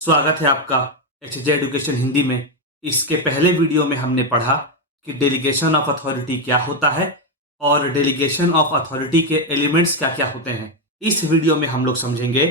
स्वागत है आपका एचजे एजुकेशन हिंदी में। इसके पहले वीडियो में हमने पढ़ा कि डेलीगेशन ऑफ अथॉरिटी क्या होता है और डेलीगेशन ऑफ अथॉरिटी के एलिमेंट्स क्या क्या होते हैं। इस वीडियो में हम लोग समझेंगे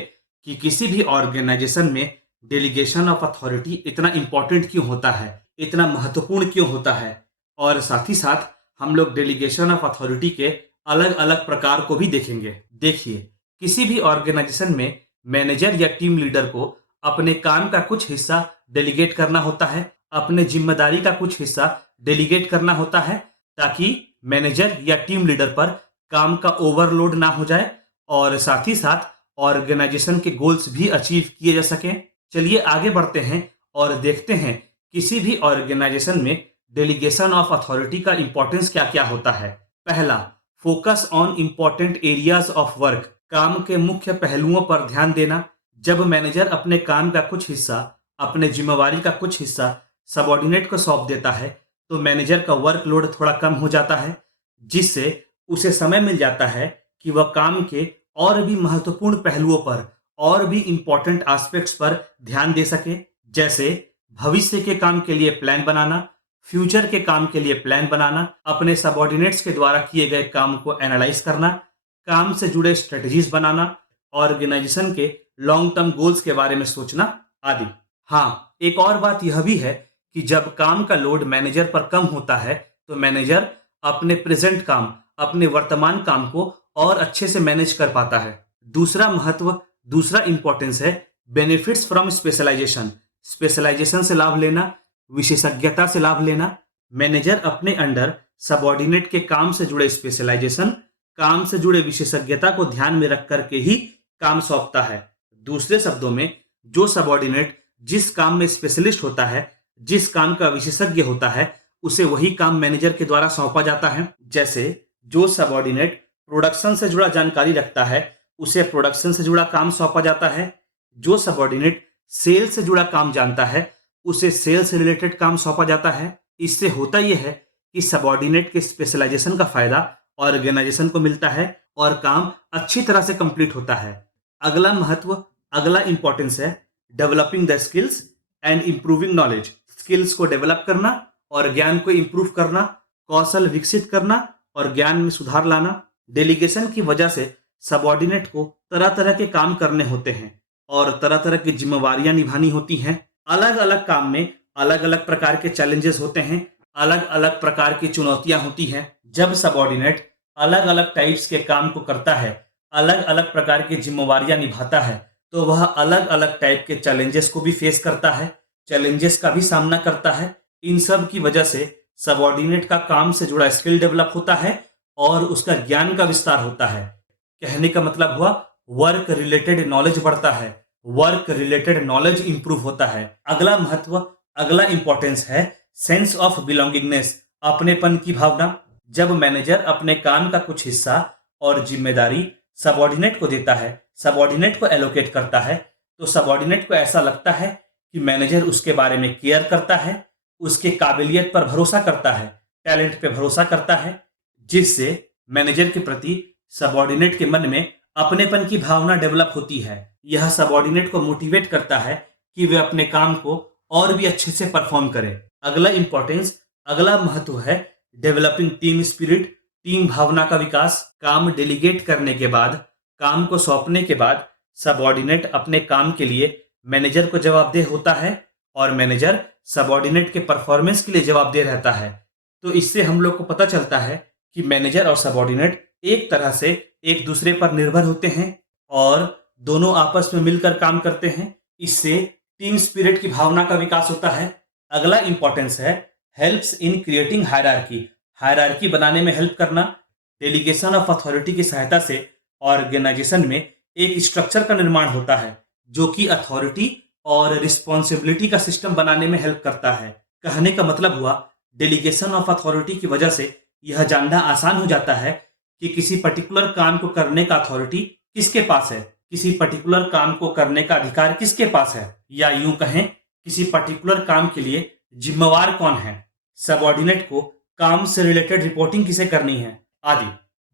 कि किसी भी ऑर्गेनाइजेशन में डेलीगेशन ऑफ अथॉरिटी इतना इम्पोर्टेंट क्यों होता है, इतना महत्वपूर्ण क्यों होता है, और साथ ही साथ हम लोग डेलीगेशन ऑफ अथॉरिटी के अलग अलग प्रकार को भी देखेंगे। देखिए, किसी भी ऑर्गेनाइजेशन में मैनेजर या टीम लीडर को अपने काम का कुछ हिस्सा डेलीगेट करना होता है, अपने जिम्मेदारी का कुछ हिस्सा डेलीगेट करना होता है, ताकि मैनेजर या टीम लीडर पर काम का ओवरलोड ना हो जाए और साथ ही साथ ऑर्गेनाइजेशन के गोल्स भी अचीव किए जा सकें। चलिए आगे बढ़ते हैं और देखते हैं किसी भी ऑर्गेनाइजेशन में डेलीगेशन ऑफ अथॉरिटी का इंपॉर्टेंस क्या क्या होता है। पहला, focus on important areas of work, काम के मुख्य पहलुओं पर ध्यान देना। जब मैनेजर अपने काम का कुछ हिस्सा, अपने जिम्मेवारी का कुछ हिस्सा सबॉर्डिनेट को सौंप देता है तो मैनेजर का वर्कलोड थोड़ा कम हो जाता है, जिससे उसे समय मिल जाता है कि वह काम के और भी महत्वपूर्ण पहलुओं पर और भी इंपॉर्टेंट एस्पेक्ट्स पर ध्यान दे सके। जैसे भविष्य के काम के लिए प्लान बनाना, फ्यूचर के काम के लिए प्लान बनाना, अपने सबॉर्डिनेट्स के द्वारा किए गए काम को एनालाइज करना, काम से जुड़े स्ट्रेटजीज बनाना, ऑर्गेनाइजेशन के लॉन्ग टर्म गोल्स के बारे में सोचना आदि। हाँ, एक और बात यह भी है कि जब काम का लोड मैनेजर पर कम होता है तो मैनेजर अपने प्रेजेंट काम, अपने वर्तमान काम को और अच्छे से मैनेज कर पाता है। दूसरा इंपॉर्टेंस है बेनिफिट्स फ्रॉम स्पेशलाइजेशन। स्पेशलाइजेशन से लाभ लेना, विशेषज्ञता से लाभ लेना। मैनेजर अपने अंडर सबॉर्डिनेट के काम से जुड़े स्पेशलाइजेशन, काम से जुड़े विशेषज्ञता को ध्यान में रख करके ही काम सौंपता है। दूसरे शब्दों में, जो सबॉर्डिनेट जिस काम में स्पेशलिस्ट होता है, जिस काम का विशेषज्ञ होता है, उसे वही काम मैनेजर के द्वारा सौंपा जाता है। जैसे जो सबॉर्डिनेट प्रोडक्शन से जुड़ा जानकारी रखता है उसे प्रोडक्शन से जुड़ा काम सौंपा जाता है। जो सबॉर्डिनेट सेल से जुड़ा काम जानता है उसे सेल से रिलेटेड काम सौंपा जाता है। इससे होता यह है कि सबॉर्डिनेट के स्पेशलाइजेशन का फायदा ऑर्गेनाइजेशन को मिलता है और काम अच्छी तरह से कंप्लीट होता है। अगला इंपॉर्टेंस है developing the skills and improving knowledge. Skills को डेवलप करना और ज्ञान को इंप्रूव करना, कौशल विकसित करना और ज्ञान में सुधार लाना। डेलीगेशन की वजह से सबॉर्डिनेट को तरह तरह के काम करने होते हैं और तरह तरह की जिम्मेवारियां निभानी होती हैं। अलग अलग काम में अलग अलग प्रकार के चैलेंजेस होते हैं, अलग अलग प्रकार की चुनौतियां होती हैं। जब सबॉर्डिनेट अलग अलग टाइप्स के काम को करता है, अलग अलग प्रकार की जिम्मेवारियां निभाता है, तो वह अलग अलग टाइप के चैलेंजेस को भी फेस करता है, चैलेंजेस का भी सामना करता है। इन सब की वजह से सबॉर्डिनेट का काम से जुड़ा स्किल डेवलप होता है और उसका ज्ञान का विस्तार होता है। कहने का मतलब हुआ वर्क रिलेटेड नॉलेज बढ़ता है, वर्क रिलेटेड नॉलेज इंप्रूव होता है। अगला इंपॉर्टेंस है सेंस ऑफ बिलोंगिंगनेस, अपनेपन की भावना। जब मैनेजर अपने काम का कुछ हिस्सा और जिम्मेदारी सबॉर्डिनेट को देता है, सबॉर्डिनेट को एलोकेट करता है, तो सबॉर्डिनेट को ऐसा लगता है कि मैनेजर उसके बारे में केयर करता है, उसके काबिलियत पर भरोसा करता है, टैलेंट पे भरोसा करता है, जिससे मैनेजर के प्रति सबॉर्डिनेट के मन में अपनेपन की भावना डेवलप होती है। यह सबॉर्डिनेट को मोटिवेट करता है कि वे अपने काम को और भी अच्छे से परफॉर्म करें। अगला महत्व है डेवलपिंग टीम स्पिरिट, टीम भावना का विकास। काम डेलीगेट करने के बाद, काम को सौंपने के बाद सबॉर्डिनेट अपने काम के लिए मैनेजर को जवाबदेह होता है और मैनेजर सबॉर्डिनेट के परफॉर्मेंस के लिए जवाबदेह रहता है। तो इससे हम लोग को पता चलता है कि मैनेजर और सबॉर्डिनेट एक तरह से एक दूसरे पर निर्भर होते हैं और दोनों आपस में मिलकर काम करते हैं। इससे टीम स्पिरिट की भावना का विकास होता है। अगला इंपॉर्टेंस है helps in creating hierarchy, hierarchy बनाने में हेल्प करना। डेलीगेशन ऑफ अथॉरिटी की सहायता से ऑर्गेनाइजेशन में एक स्ट्रक्चर का निर्माण होता है जो कि अथॉरिटी और रिस्पॉन्सिबिलिटी का सिस्टम बनाने में हेल्प करता है। कहने का मतलब हुआ डेलीगेशन ऑफ अथॉरिटी की वजह से यह जानना आसान हो जाता है कि किसी पर्टिकुलर काम को करने का अथॉरिटी किसके पास है, किसी पर्टिकुलर काम को करने का अधिकार किसके पास है, या यूं कहें किसी पर्टिकुलर काम के लिए जिम्मेवार कौन है, सबॉर्डिनेट को काम से रिलेटेड रिपोर्टिंग किसे करनी है आदि।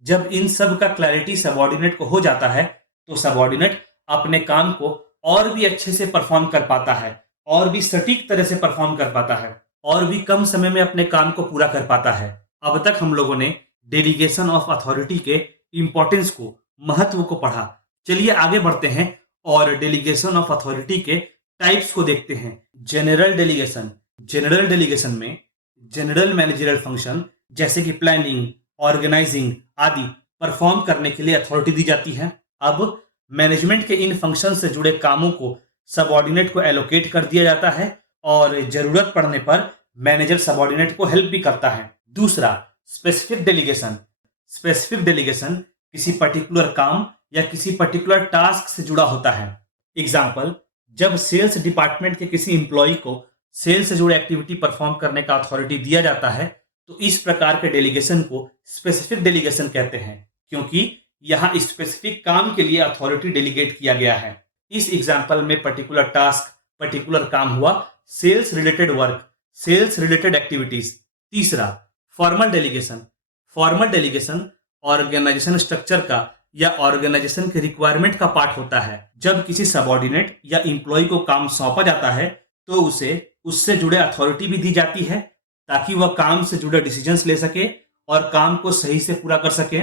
जब इन सब का क्लैरिटी सबॉर्डिनेट को हो जाता है तो सबॉर्डिनेट अपने काम को और भी अच्छे से परफॉर्म कर पाता है, और भी सटीक तरह से परफॉर्म कर पाता है, और भी कम समय में अपने काम को पूरा कर पाता है। अब तक हम लोगों ने डेलीगेशन ऑफ अथॉरिटी के इंपॉर्टेंस को, महत्व को पढ़ा। चलिए आगे बढ़ते हैं और डेलीगेशन ऑफ अथॉरिटी के टाइप्स को देखते हैं। General delegation. जनरल डेलीगेशन में जनरल मैनेजरियल फंक्शन जैसे कि प्लानिंग, ऑर्गेनाइजिंग आदि परफॉर्म करने के लिए अथॉरिटी दी जाती है। अब मैनेजमेंट के इन फंक्शन से जुड़े कामों को सबऑर्डिनेट को एलोकेट कर दिया जाता है और जरूरत पड़ने पर मैनेजर सबऑर्डिनेट को हेल्प भी करता है। दूसरा, स्पेसिफिक डेलीगेशन। स्पेसिफिक डेलीगेशन किसी पर्टिकुलर काम या किसी पर्टिकुलर टास्क से जुड़ा होता है। एग्जाम्पल, जब सेल्स डिपार्टमेंट के किसी एम्प्लॉय को सेल्स से जुड़े एक्टिविटी परफॉर्म करने का अथॉरिटी दिया जाता है तो इस प्रकार के डेलीगेशन को स्पेसिफिक डेलीगेशन कहते हैं, क्योंकि यहाँ स्पेसिफिक काम के लिए अथॉरिटी डेलीगेट किया गया है। इस एग्जाम्पल में पर्टिकुलर टास्क, पर्टिकुलर काम हुआ sales related work, sales related activities. तीसरा, formal delegation. Formal delegation organisation structure का या ऑर्गेनाइजेशन के रिक्वायरमेंट का पार्ट होता है। जब किसी सबऑर्डिनेट या एम्प्लॉय को काम सौंपा जाता है तो उसे उससे जुड़े अथॉरिटी भी दी जाती है ताकि वह काम से जुड़े डिसीजंस ले सके और काम को सही से पूरा कर सके।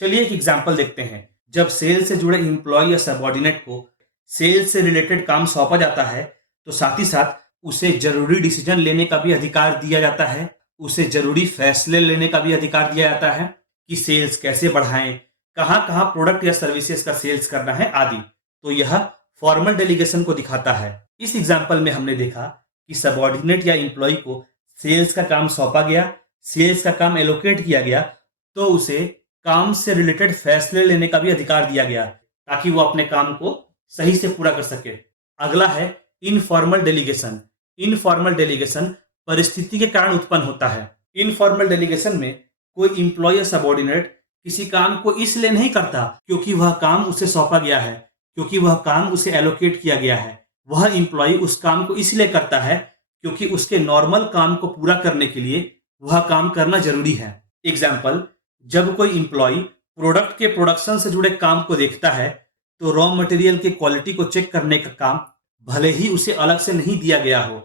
चलिए एक एग्जांपल देखते हैं। जब सेल से जुड़े एम्प्लॉय या सबऑर्डिनेट को सेल से रिलेटेड काम सौंपा जाता है तो साथ ही साथ उसे जरूरी डिसीजन लेने का भी अधिकार दिया जाता है, उसे जरूरी फैसले लेने का भी अधिकार दिया जाता है कि सेल्स कैसे बढ़ाएं, कहाँ कहाँ प्रोडक्ट या सर्विसेज का सेल्स करना है आदि। तो यह फॉर्मल डेलीगेशन को दिखाता है। इस एग्जाम्पल में हमने देखा कि सबऑर्डिनेट या एम्प्लॉय को सेल्स का काम सौंपा गया, सेल्स का काम एलोकेट किया गया तो उसे काम से रिलेटेड फैसले लेने का भी अधिकार दिया गया ताकि वो अपने काम को सही से पूरा कर सके। अगला है इनफॉर्मल डेलीगेशन। इनफॉर्मल डेलीगेशन परिस्थिति के कारण उत्पन्न होता है। इनफॉर्मल डेलीगेशन में कोई एम्प्लॉय या सबऑर्डिनेट किसी काम को इसलिए नहीं करता क्योंकि वह काम उसे सौंपा गया है, क्योंकि वह काम उसे एलोकेट किया गया है। वह एम्प्लॉय उस काम को इसलिए करता है क्योंकि उसके नॉर्मल काम को पूरा करने के लिए वह काम करना जरूरी है। एग्जाम्पल, जब कोई एम्प्लॉय प्रोडक्ट के प्रोडक्शन से जुड़े काम को देखता है तो रॉ मटेरियल की क्वालिटी को चेक करने का काम भले ही उसे अलग से नहीं दिया गया हो,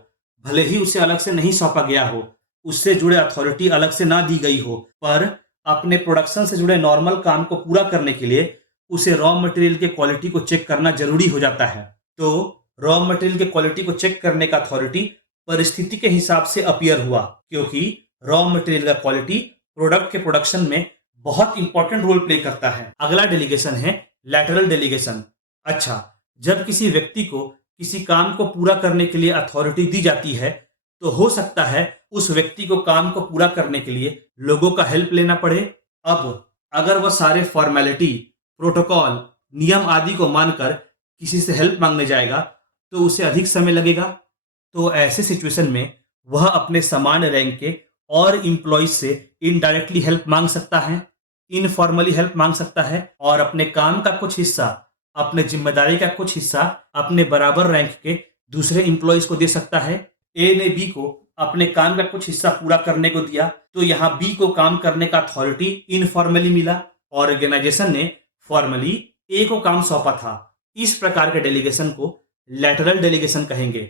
भले ही उसे अलग से नहीं सौंपा गया हो, उससे जुड़े अथॉरिटी अलग से ना दी गई हो, पर अपने प्रोडक्शन से जुड़े नॉर्मल काम को पूरा करने के लिए उसे रॉ मटेरियल के क्वालिटी को चेक करना जरूरी हो जाता है। तो रॉ मटेरियल के क्वालिटी को चेक करने का अथॉरिटी परिस्थिति के हिसाब से अपीयर हुआ, क्योंकि रॉ मटेरियल का क्वालिटी प्रोडक्ट के प्रोडक्शन में बहुत इंपॉर्टेंट रोल प्ले करता है। अगला डेलीगेशन है लैटरल डेलीगेशन। अच्छा, जब किसी व्यक्ति को किसी काम को पूरा करने के लिए अथॉरिटी दी जाती है तो हो सकता है उस व्यक्ति को काम को पूरा करने के लिए लोगों का हेल्प लेना पड़े। अब अगर वह सारे फॉर्मेलिटी, प्रोटोकॉल, नियम आदि को मानकर किसी से हेल्प मांगने जाएगा तो उसे अधिक समय लगेगा। तो ऐसे सिचुएशन में वह अपने समान रैंक के और एम्प्लॉयज से इनडायरेक्टली हेल्प मांग सकता है, इनफॉर्मली हेल्प मांग सकता है और अपने काम का कुछ हिस्सा, अपने जिम्मेदारी का कुछ हिस्सा अपने बराबर रैंक के दूसरे एम्प्लॉयज को दे सकता है। ए ने बी को अपने काम का कुछ हिस्सा पूरा करने को दिया तो यहाँ बी को काम करने का अथॉरिटी इनफॉर्मली मिला। ऑर्गेनाइजेशन ने फॉर्मली ए को काम सौंपा था। इस प्रकार के डेलीगेशन को लैटरल डेलीगेशन कहेंगे।